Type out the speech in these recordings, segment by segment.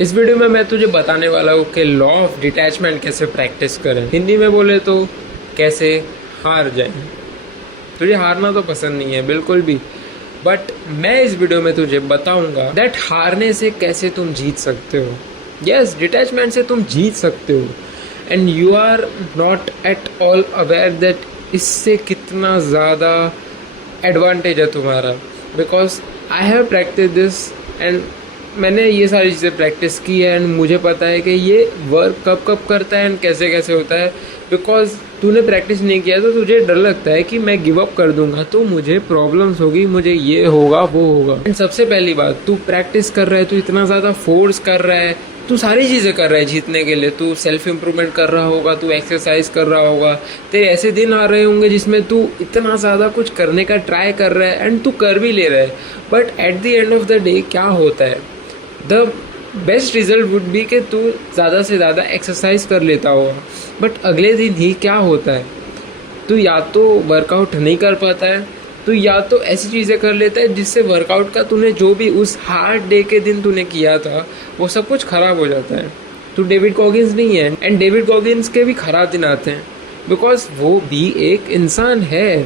इस वीडियो में मैं तुझे बताने वाला हूँ कि लॉ ऑफ डिटैचमेंट कैसे प्रैक्टिस करें। हिंदी में बोले तो कैसे हार जाएं। तुझे हारना तो पसंद नहीं है बिल्कुल भी, बट मैं इस वीडियो में तुझे बताऊंगा दैट हारने से कैसे तुम जीत सकते हो। यस, डिटैचमेंट से तुम जीत सकते हो and you are not at all aware that इससे कितना ज़्यादा एडवांटेज है तुम्हारा। Because I have practice this and मैंने ये सारी चीज़ें प्रैक्टिस की है एंड मुझे पता है कि ये वर्क कब कब करता है एंड कैसे कैसे होता है। बिकॉज तूने प्रैक्टिस नहीं किया तो तुझे डर लगता है कि मैं गिव अप कर दूंगा तो मुझे प्रॉब्लम्स होगी, मुझे ये होगा वो होगा। एंड सबसे पहली बात, तू प्रैक्टिस कर रहा है, तू इतना ज़्यादा फोर्स कर रहा है, तू सारी चीज़ें कर रहा है जीतने के लिए। तू सेल्फ इम्प्रूवमेंट कर रहा होगा, तू एक्सरसाइज कर रहा होगा, तेरे ऐसे दिन आ रहे होंगे जिसमें तू इतना ज़्यादा कुछ करने का ट्राई कर रहा है एंड तू कर भी ले रहा है। But at the end of the day क्या होता है, the best result would be कि तू ज़्यादा से ज़्यादा एक्सरसाइज कर लेता होगा, बट अगले दिन ही क्या होता है, तू या तो वर्कआउट नहीं कर पाता है, तू या तो ऐसी चीज़ें कर लेता है जिससे वर्कआउट का तूने जो भी उस हार्ड डे के दिन तूने किया था वो सब कुछ ख़राब हो जाता है। तू डेविड गॉगिन्स नहीं है एंड डेविड गॉगिन्स के भी ख़राब दिन आते हैं बिकॉज वो भी एक इंसान है।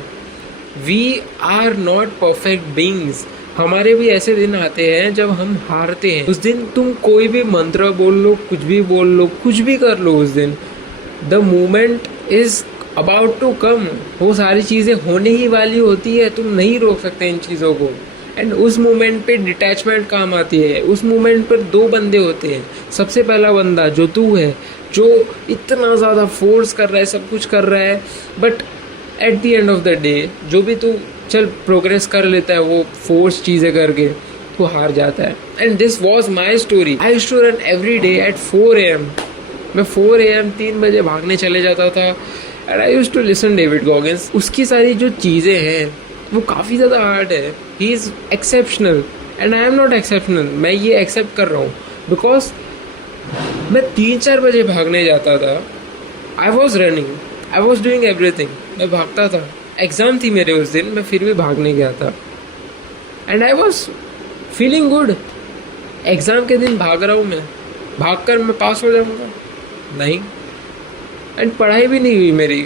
We are not perfect beings. हमारे भी ऐसे दिन आते हैं जब हम हारते हैं। उस दिन तुम कोई भी मंत्र बोल लो, कुछ भी बोल लो, कुछ भी कर लो, उस दिन the moment is about to come. वो सारी चीज़ें होने ही वाली होती है, तुम नहीं रोक सकते इन चीज़ों को। एंड उस मोमेंट पे डिटैचमेंट काम आती है। उस मोमेंट पर दो बंदे होते हैं। सबसे पहला बंदा जो तू है, जो इतना ज़्यादा फोर्स कर रहा है, सब कुछ कर रहा है, but at the end of the day जो भी तू चल प्रोग्रेस कर लेता है वो फोर्स चीज़ें करके, तू हार जाता है। And this was my story. I used to run every day at 4 AM। मैं 4 AM 3 बजे भागने चले जाता था and I used to listen David Goggins. उसकी सारी जो चीज़ें हैं वो काफ़ी ज़्यादा हार्ड है। He is exceptional and I am not exceptional. मैं ये एक्सेप्ट कर रहा हूँ बिकॉज मैं 3-4 बजे भागने जाता था। I was running, I was doing everything. मैं भागता था, एग्ज़ाम थी मेरे उस दिन, मैं फिर भी भागने गया था and I was feeling good. Exam के दिन भाग रहा हूँ मैं, भाग कर मैं पास हो जाऊँगा? नहीं। एंड पढ़ाई भी नहीं हुई मेरी।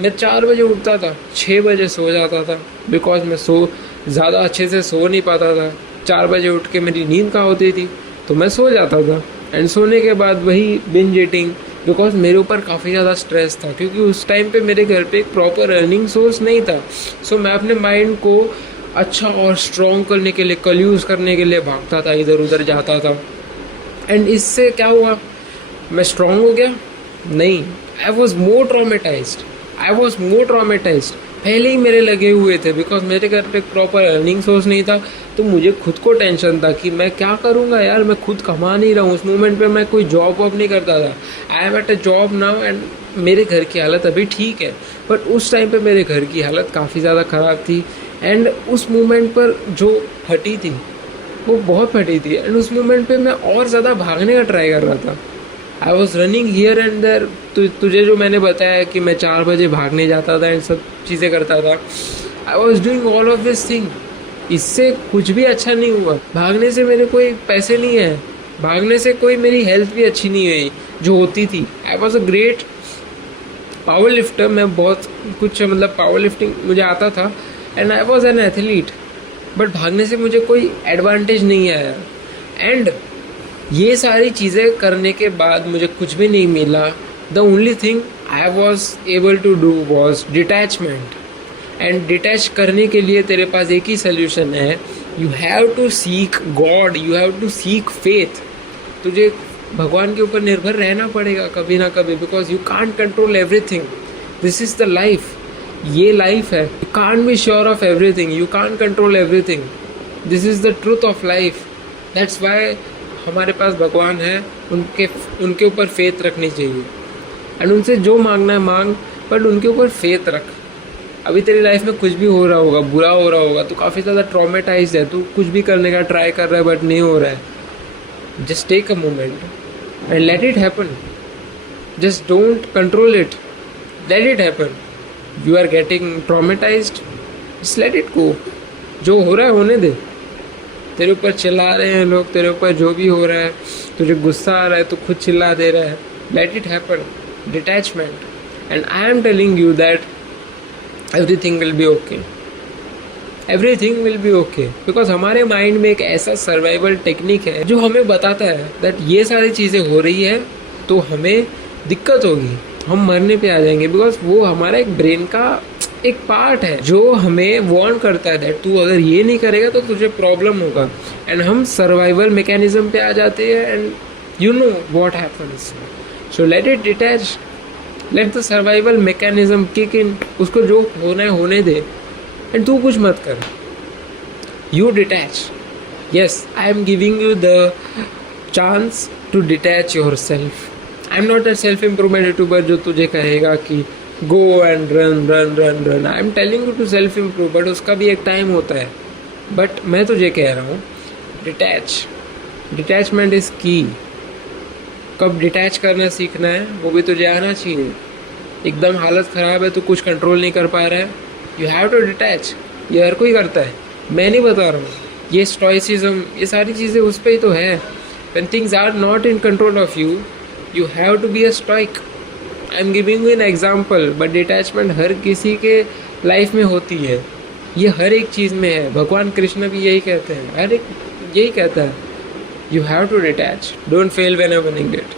मैं 4 बजे उठता था, 6 बजे सो जाता था बिकॉज मैं ज़्यादा अच्छे से सो नहीं पाता था। 4 बजे उठ के मेरी नींद कहाँ होती थी तो मैं सो जाता था एंड सोने के बाद वही बिंज ईटिंग। बिकॉज मेरे ऊपर काफ़ी ज़्यादा स्ट्रेस था क्योंकि उस टाइम पे मेरे घर पे एक प्रॉपर अर्निंग सोर्स नहीं था। सो मैं अपने माइंड को अच्छा और स्ट्रॉन्ग करने के लिए, कल्यूज़ करने के लिए भागता था, इधर उधर जाता था। एंड इससे क्या हुआ, मैं स्ट्रॉन्ग हो गया? नहीं, I was more traumatised. I was more traumatised. पहले ही मेरे लगे हुए थे बिकॉज मेरे घर पे प्रॉपर अर्निंग सोर्स नहीं था। तो मुझे खुद को टेंशन था कि मैं क्या करूँगा यार, मैं खुद कमा नहीं रहा हूँ। उस मोमेंट पे मैं कोई जॉब वॉब नहीं करता था। I am at a job now and मेरे घर की हालत अभी ठीक है, बट उस टाइम पे मेरे घर की हालत काफ़ी ज़्यादा ख़राब थी। एंड उस मोमेंट पर जो फटी थी वो बहुत फटी थी एंड उस मोमेंट पे मैं और ज़्यादा भागने का ट्राई कर रहा था। I was running here and there. तुझे जो मैंने बताया कि मैं 4 बजे भागने जाता था एंड सब चीज़ें करता था, I was doing all of this thing. इससे कुछ भी अच्छा नहीं हुआ। भागने से मेरे कोई पैसे नहीं है, भागने से कोई मेरी हेल्थ भी अच्छी नहीं हुई जो होती थी। I was a great power lifter. मैं बहुत कुछ मतलब पावर लिफ्टिंग मुझे आता था and I was an athlete, but भागने से मुझे कोई एडवांटेज नहीं आया। एंड ये सारी चीज़ें करने के बाद मुझे कुछ भी नहीं मिला। The only thing I was able to do was detachment. And detach करने के लिए तेरे पास एक ही सोल्यूशन है, you have to seek God, you have to seek faith. तुझे भगवान के ऊपर निर्भर रहना पड़ेगा कभी ना कभी because you can't control everything. This is the life. ये लाइफ है। You can't be sure of everything, you can't control everything. This is the truth of life. That's why हमारे पास भगवान है, उनके ऊपर फेथ रखनी चाहिए एंड उनसे जो मांगना है मांग, बट उनके ऊपर फेथ रख। अभी तेरी लाइफ में कुछ भी हो रहा होगा, बुरा हो रहा होगा, तू काफ़ी ज़्यादा ट्रॉमेटाइज्ड है, तू कुछ भी करने का ट्राई कर रहा है बट नहीं हो रहा है। Just take a moment and let it happen. Just don't control it, let it happen. You are getting traumatised, just let it go. जो हो रहा है होने दे। तेरे ऊपर चिल्ला रहे हैं लोग, तेरे ऊपर जो भी हो रहा है, तुझे गुस्सा आ रहा है तो खुद चिल्ला दे रहा है, late it happen, detachment. And I am telling you that everything will be okay, everything will be okay, because हमारे माइंड में एक ऐसा सर्वाइवल टेक्निक है जो हमें बताता है दैट ये सारी चीज़ें हो रही है तो हमें दिक्कत होगी, हम मरने पे आ जाएंगे, बिकॉज वो हमारा एक ब्रेन का एक पार्ट है जो हमें वार्न करता है दैट तू अगर ये नहीं करेगा तो तुझे प्रॉब्लम होगा। एंड हम सर्वाइवल मैकेनिज्म पे आ जाते हैं and you know what happens. So let it detach, let the survival mechanism kick in, उसको जो होना है होने दे एंड तू कुछ मत कर, you detach. Yes, I am giving you the chance to detach yourself. I am not a self improvement YouTuber जो तुझे कहेगा कि go and run run run run. I am telling you to self improve, but उसका भी एक time होता है। But मैं तुझे कह रहा हूँ डिटैच, डिटैचमेंट इज़ की। कब डिटैच करना सीखना है वो भी तुझे आना चाहिए। एकदम हालत ख़राब है तो कुछ कंट्रोल नहीं कर पा रहा है, यू हैव टू डिटैच। ये हर कोई करता है, मैं नहीं बता रहा हूँ। ये स्टोइसिज्म, ये सारी चीज़ें उस पर ही तो है। When things are not in control of you, you have to be a stoic. I am giving you an example, but detachment हर किसी के लाइफ में होती है, ये हर एक चीज़ में है। भगवान कृष्ण भी यही कहते हैं, हर एक यही कहता है, you have to detach, don't fail whenever you do it.